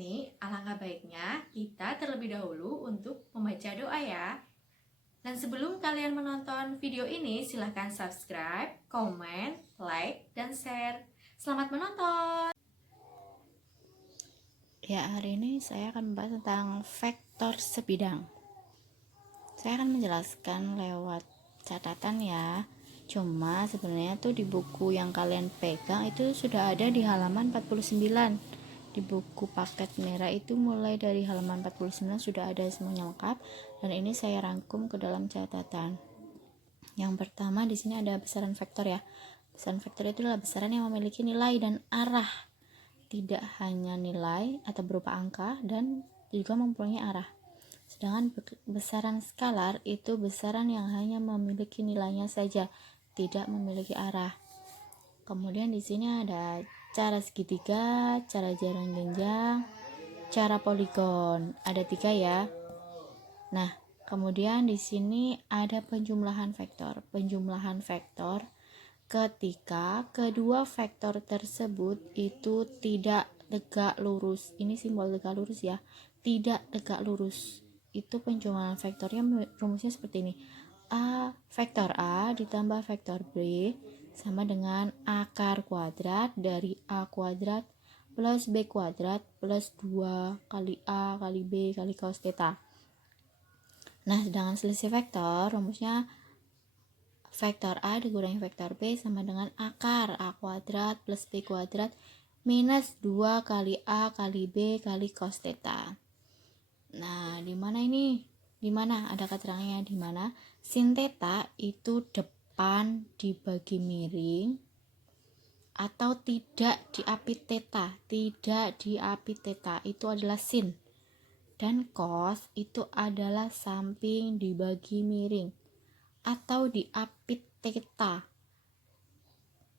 ini, alangkah baiknya kita terlebih dahulu untuk membaca doa ya. Dan sebelum kalian menonton video ini, silahkan subscribe, komen, like, dan share. Selamat menonton! Ya, hari ini saya akan membahas tentang vektor sebidang. Saya akan menjelaskan lewat catatan ya. Cuma sebenarnya tuh di buku yang kalian pegang itu sudah ada di halaman 49. Di buku paket merah itu mulai dari halaman 49 sudah ada semuanya lengkap, dan ini saya rangkum ke dalam catatan. Yang pertama di sini ada besaran vektor ya. Besaran vektor itu adalah besaran yang memiliki nilai dan arah. Tidak hanya nilai atau berupa angka dan juga mempunyai arah. Sedangkan besaran skalar itu besaran yang hanya memiliki nilainya saja, tidak memiliki arah. Kemudian di sini ada cara segitiga, cara jarang genjang, cara poligon. Ada 3 ya. Nah, kemudian di sini ada penjumlahan vektor. Penjumlahan vektor ketika kedua vektor tersebut itu tidak tegak lurus. Ini simbol tegak lurus ya. Tidak tegak lurus. Itu penjumlahan vektornya rumusnya seperti ini. Vektor A ditambah vektor B sama dengan akar kuadrat dari A kuadrat plus B kuadrat plus 2 kali A kali B kali cos theta. Nah, sedangkan selisih vektor rumusnya vektor A dikurangi vektor B sama dengan akar A kuadrat plus B kuadrat minus 2 kali A kali B kali cos theta. Nah, di mana ini? Di mana ada keterangannya di mana sin theta itu depan dibagi miring atau tidak diapit theta. Tidak diapit theta itu adalah sin. Dan cos itu adalah samping dibagi miring atau diapit theta.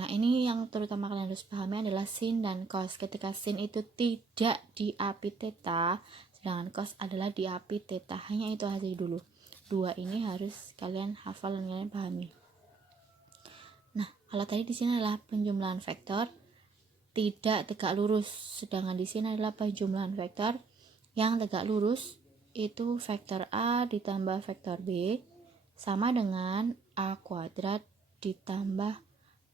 Nah, ini yang terutama kalian harus pahami adalah sin dan cos. Ketika sin itu tidak diapit theta, sedangkan cos adalah diapit theta. Hanya itu aja dulu. Dua ini harus kalian hafal dan kalian pahami. Nah, kalau tadi di sini adalah penjumlahan vektor tidak tegak lurus, sedangkan di sini adalah penjumlahan vektor yang tegak lurus, itu vektor A ditambah vektor B sama dengan A kuadrat ditambah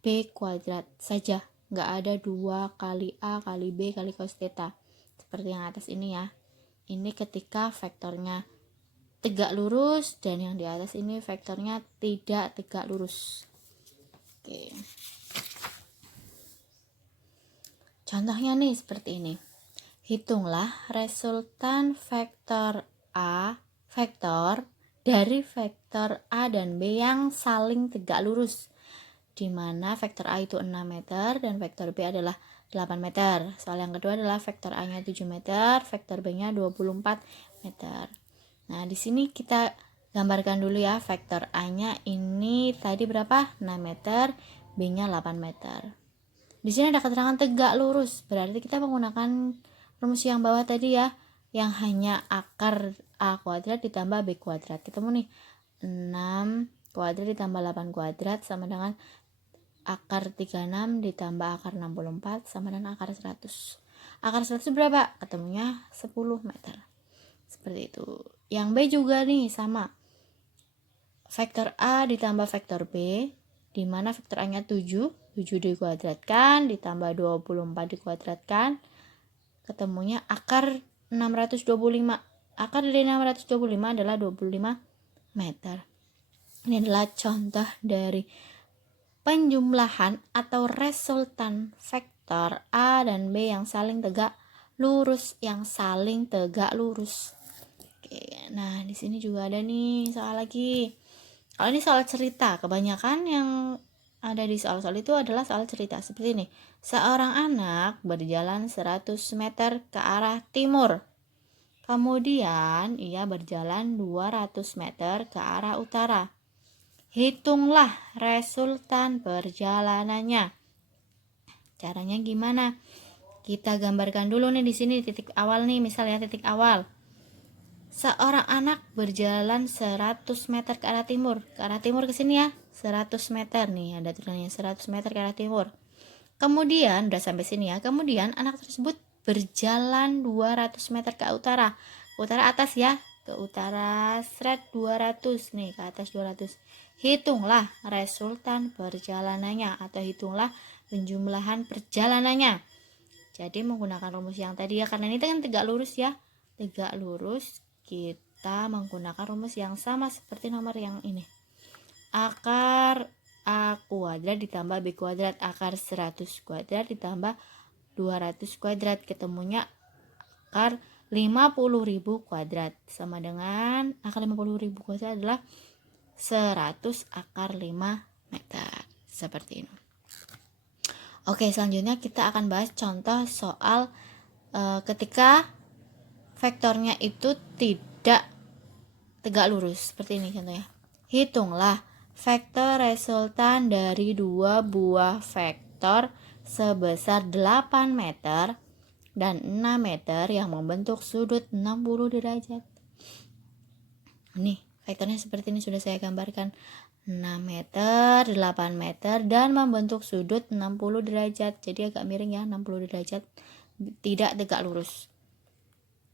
B kuadrat saja, nggak ada 2 kali A kali B kali cos theta seperti yang atas ini ya. Ini ketika vektornya tegak lurus, dan yang di atas ini vektornya tidak tegak lurus. Oke. Contohnya nih seperti ini. Hitunglah resultan vektor A, vektor dari vektor A dan B yang saling tegak lurus, di mana vektor A itu 6 meter dan vektor B adalah 8 meter. Soal yang kedua adalah vektor A-nya 7 meter, vektor B-nya 24 meter. Nah, di sini kita gambarkan dulu ya, vektor A-nya ini tadi berapa? 6 meter, B-nya 8 meter. Di sini ada keterangan tegak lurus, berarti kita menggunakan rumus yang bawah tadi ya, yang hanya akar A kuadrat ditambah B kuadrat. Ketemu nih, 6 kuadrat ditambah 8 kuadrat sama dengan akar 36 ditambah akar 64 sama dengan akar 100. Akar 100 berapa? Ketemunya 10 meter. Seperti itu. Yang B juga nih sama. Vektor A ditambah vektor B, di mana vektor A-nya 7 dikuadratkan ditambah 24 dikuadratkan, ketemunya akar 625. Akar dari 625 adalah 25 meter. Ini adalah contoh dari penjumlahan atau resultan vektor A dan B yang saling tegak lurus, Oke, nah di sini juga ada nih soal lagi. Kalau ini soal cerita, kebanyakan yang ada di soal-soal itu adalah soal cerita seperti ini. Seorang anak berjalan 100 meter ke arah timur. Kemudian ia berjalan 200 meter ke arah utara. Hitunglah resultan perjalanannya. Caranya gimana? Kita gambarkan dulu nih di sini titik awal nih, misalnya titik awal. Seorang anak berjalan 100 meter ke arah timur. Ke arah timur ke sini ya. 100 meter nih, ada tulisannya 100 meter ke arah timur. Kemudian udah sampai sini ya. Kemudian anak tersebut berjalan 200 meter ke utara. Ke utara atas ya, ke utara 200 nih, ke atas 200. Hitunglah resultan perjalanannya atau hitunglah penjumlahan perjalanannya. Jadi menggunakan rumus yang tadi ya, karena ini kan tegak lurus ya. Tegak lurus, kita menggunakan rumus yang sama seperti nomor yang ini. Akar A kuadrat ditambah B kuadrat, akar 100 kuadrat ditambah 200 kuadrat, ketemunya akar 50.000 kuadrat, sama dengan akar 50.000 kuadrat adalah 100 akar 5 meter. Seperti ini. Oke, selanjutnya kita akan bahas contoh soal ketika vektornya itu tidak tegak lurus. Seperti ini contohnya. Hitunglah vektor resultan dari dua buah vektor sebesar 8 meter dan 6 meter yang membentuk sudut 60 derajat. Nih, vektornya seperti ini sudah saya gambarkan. 6 meter, 8 meter, dan membentuk sudut 60 derajat. Jadi agak miring ya, 60 derajat, tidak tegak lurus.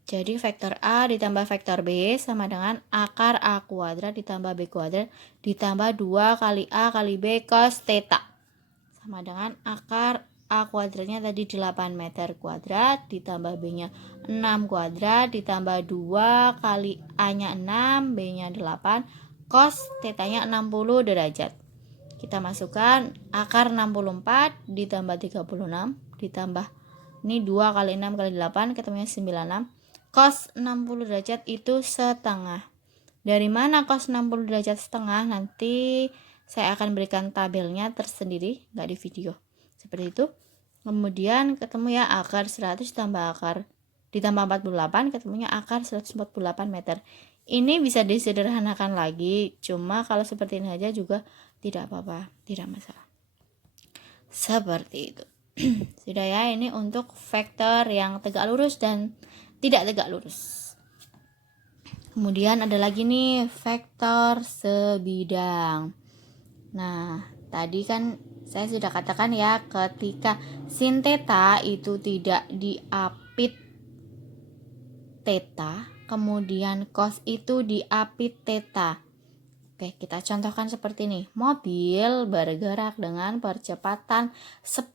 Jadi vektor A ditambah vektor B sama dengan akar A kuadrat ditambah B kuadrat ditambah 2 kali A kali B cos theta. Sama dengan akar A kuadratnya tadi 8 meter kuadrat ditambah B-nya 6 kuadrat ditambah 2 kali A-nya 6, B-nya 8, cos theta-nya 60 derajat. Kita masukkan akar 64 ditambah 36 ditambah ini 2 kali 6 kali 8 ketemunya 96. Cos 60 derajat itu setengah. Dari mana cos 60 derajat setengah? Nanti saya akan berikan tabelnya tersendiri, nggak di video. Seperti itu. Kemudian ketemu ya akar 100 ditambah 48 ketemunya akar 148 meter. Ini bisa disederhanakan lagi, cuma kalau seperti ini aja juga tidak apa-apa, tidak masalah. Seperti itu. Sudah ya, ini untuk vektor yang tegak lurus dan tidak tegak lurus. Kemudian ada lagi nih vektor sebidang. Nah, tadi kan saya sudah katakan ya, ketika sin theta itu tidak diapit theta, kemudian cos itu diapit theta. Oke, kita contohkan seperti ini. Mobil bergerak dengan percepatan 10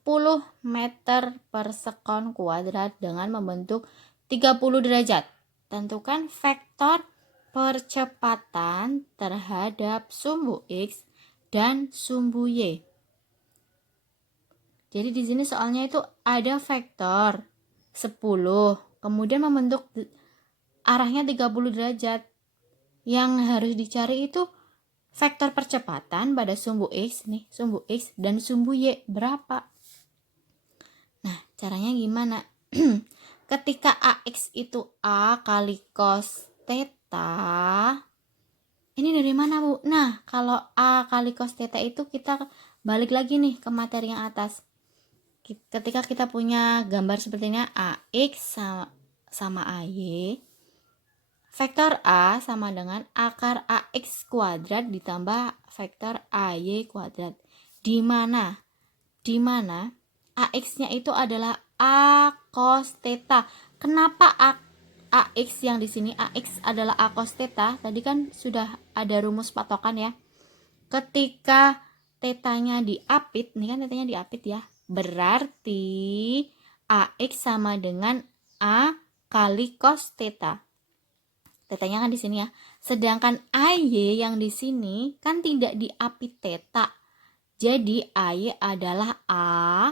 meter per sekon kuadrat dengan membentuk 30 derajat. Tentukan vektor percepatan terhadap sumbu X dan sumbu Y. Jadi di sini soalnya itu ada vektor 10, kemudian membentuk arahnya 30 derajat. Yang harus dicari itu vektor percepatan pada sumbu X nih, sumbu X dan sumbu Y berapa? Nah, caranya gimana? Ketika AX itu A kali cos theta, ini dari mana, Bu? Nah, kalau A kali cos theta itu kita balik lagi nih ke materi yang atas. Ketika kita punya gambar seperti ini, AX sama AY, vektor A sama dengan akar AX kuadrat ditambah vektor AY kuadrat. Di mana AX-nya itu adalah A cos theta. Kenapa AX yang di sini AX adalah A cos theta? Tadi kan sudah ada rumus patokan ya. Ketika tetanya diapit, ini kan tetanya diapit ya. Berarti AX sama dengan A kali cos theta. Tetanya kan di sini ya. Sedangkan AY yang di sini kan tidak diapit theta. Jadi AY adalah A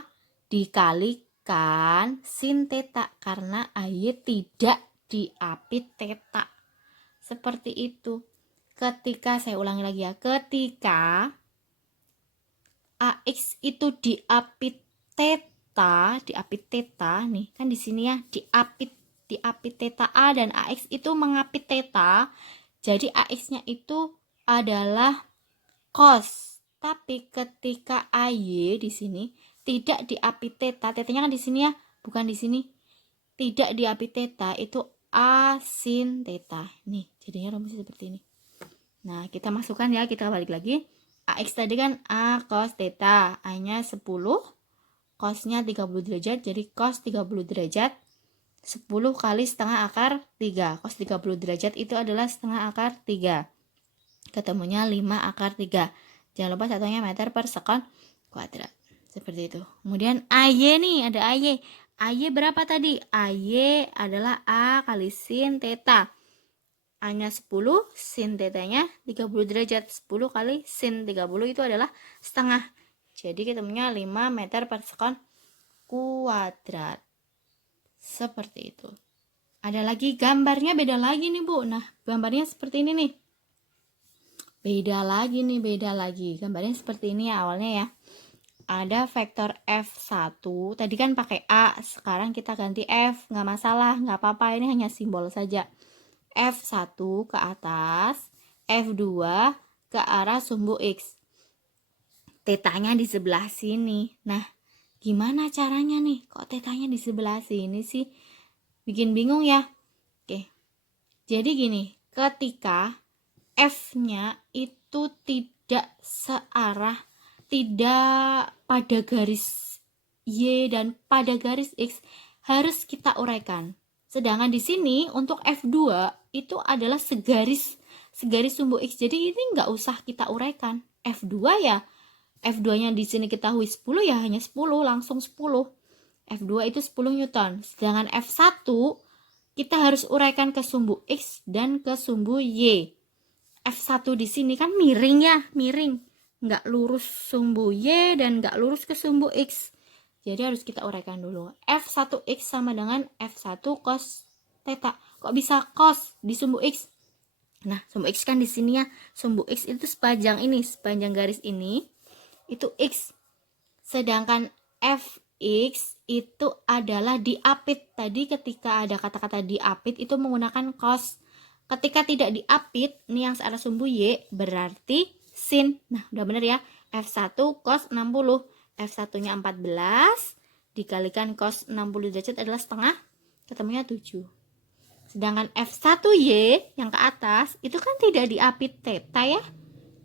dikalikan sin theta karena AY tidak diapit theta. Seperti itu. Ketika saya ulangi lagi ya, ketika AX itu diapit theta nih, kan di sini ya diapit theta A dan AX itu mengapit theta. Jadi AX-nya itu adalah cos. Tapi ketika AY di sini tidak diapit theta, tetanya kan di sini ya, bukan di sini. Tidak diapit theta itu A sin theta. Nih, jadinya rumusnya seperti ini. Nah, kita masukkan ya, kita balik lagi. AX tadi kan A cos theta, A-nya 10, cos-nya 30 derajat, jadi cos 30 derajat 10 kali setengah akar 3. Cos 30 derajat itu adalah setengah akar 3. Ketemunya 5 akar 3. Jangan lupa satunya meter per sekon kuadrat. Seperti itu. Kemudian AY nih, ada AY. AY berapa tadi? AY adalah A kali sin theta. A-nya 10, sin theta-nya 30 derajat. 10 kali sin 30 itu adalah setengah. Jadi ketemunya 5 meter per sekon kuadrat. Seperti itu. Ada lagi gambarnya beda lagi nih Bu. Nah, gambarnya seperti ini nih. Beda lagi. Gambarnya seperti ini ya awalnya ya. Ada vektor F1. Tadi kan pakai A, sekarang kita ganti F. Nggak masalah, nggak apa-apa. Ini hanya simbol saja. F1 ke atas, F2 ke arah sumbu X. Tetanya di sebelah sini. Nah, gimana caranya nih? Kok tetanya di sebelah sini sih? Bikin bingung ya? Oke. Jadi gini, ketika F-nya itu tidak searah, tidak pada garis Y dan pada garis X, harus kita uraikan. Sedangkan di sini untuk F2 itu adalah segaris sumbu X. Jadi ini nggak usah kita uraikan. F2 ya, F2-nya di sini ketahui 10 ya hanya 10, langsung 10. F2 itu 10 Newton. Sedangkan F1 kita harus uraikan ke sumbu X dan ke sumbu Y. F1 di sini kan miring ya, miring. Nggak lurus sumbu Y dan nggak lurus ke sumbu X. Jadi harus kita uraikan dulu. F1X sama dengan F1 cos theta. Kok bisa cos di sumbu X? Nah, sumbu X kan di sini ya. Sumbu X itu sepanjang ini, sepanjang garis ini. Itu X. Sedangkan Fx itu adalah diapit. Tadi ketika ada kata-kata diapit itu menggunakan cos. Ketika tidak diapit, ini yang searah sumbu Y, berarti sin. Nah, udah bener ya. F1 cos 60. F1-nya 14, dikalikan cos 60 derajat adalah setengah, ketemunya 7. Sedangkan F1Y yang ke atas, itu kan tidak diapit theta ya.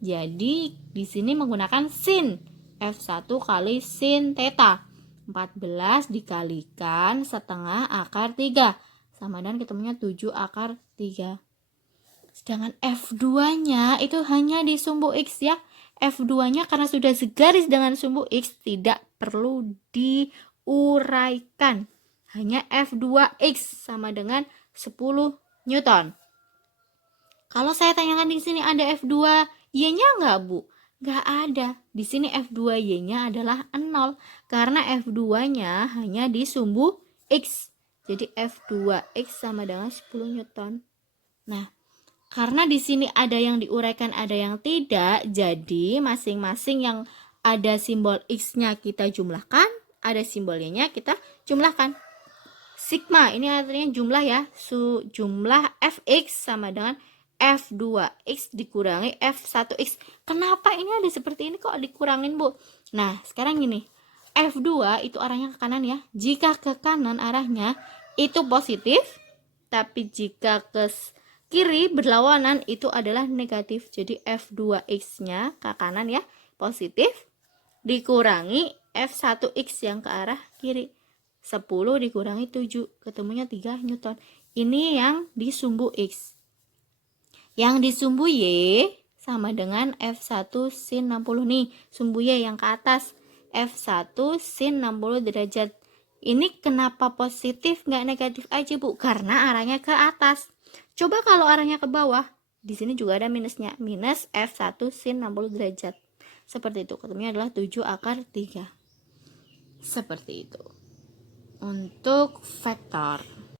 Jadi, di sini menggunakan sin. F1 kali sin theta. 14 dikalikan setengah akar 3. Sama dengan ketemunya 7 akar 3. Sedangkan F2-nya itu hanya di sumbu X ya. F2-nya karena sudah segaris dengan sumbu X tidak perlu diuraikan. Hanya F2X sama dengan 10 Newton. Kalau saya tanyakan di sini ada F2Y-nya nggak Bu? Nggak ada. Di sini F2Y-nya adalah 0 karena F2-nya hanya di sumbu X. Jadi F2X sama dengan 10 Newton. Nah, karena di sini ada yang diuraikan, ada yang tidak, jadi masing-masing yang ada simbol X-nya kita jumlahkan, ada simbol Y-nya kita jumlahkan. Sigma, ini artinya jumlah ya, jumlah Fx sama dengan F2X dikurangi F1X. Kenapa ini ada seperti ini kok dikurangin Bu? Nah, sekarang gini, F2 itu arahnya ke kanan ya. Jika ke kanan arahnya itu positif, tapi jika ke kiri berlawanan itu adalah negatif. Jadi F2X-nya ke kanan ya, positif, dikurangi F1X yang ke arah kiri. 10 dikurangi 7, ketemunya 3 Newton. Ini yang di sumbu X. Yang di sumbu Y sama dengan F1 sin 60 nih. Sumbu Y yang ke atas. F1 sin 60 derajat. Ini kenapa positif nggak negatif aja Bu? Karena arahnya ke atas. Coba kalau arahnya ke bawah, di sini juga ada minusnya. Minus F1 sin 60 derajat. Seperti itu. Ketemunya adalah 7 akar 3. Seperti itu. Untuk vektor.